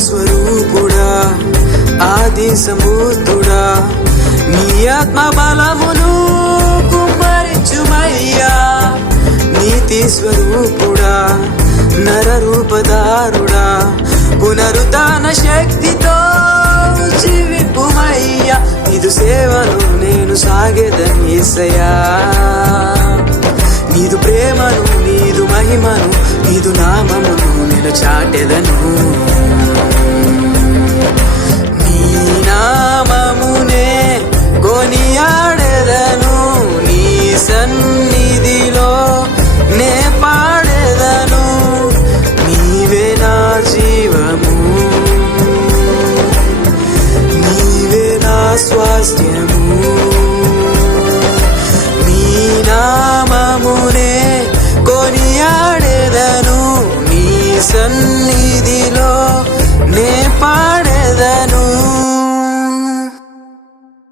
స్వరూపుడా ఆది సంబుద్ధుడా నీ ఆత్మ బలమును కుమ్మరించుమయ్యా నీతి స్వరూపుడా నరరూపదారుడా పునరుద్ధాన శక్తితో జీవింపుమయ్యా నీదు సేవను నేను సాగేదని యేసయ్యా నీదు ప్రేమను నీదు మహిమను నీదు నామమును నేను చాటెదను నీ నామమునే కొనియాడెదను నీ సన్నిధిలో నే పాడెదను నీవే నా జీవము నీవే నా స్వాస్థ్యము నీ నామమునే కొనియాడెదను నీ సన్నిధి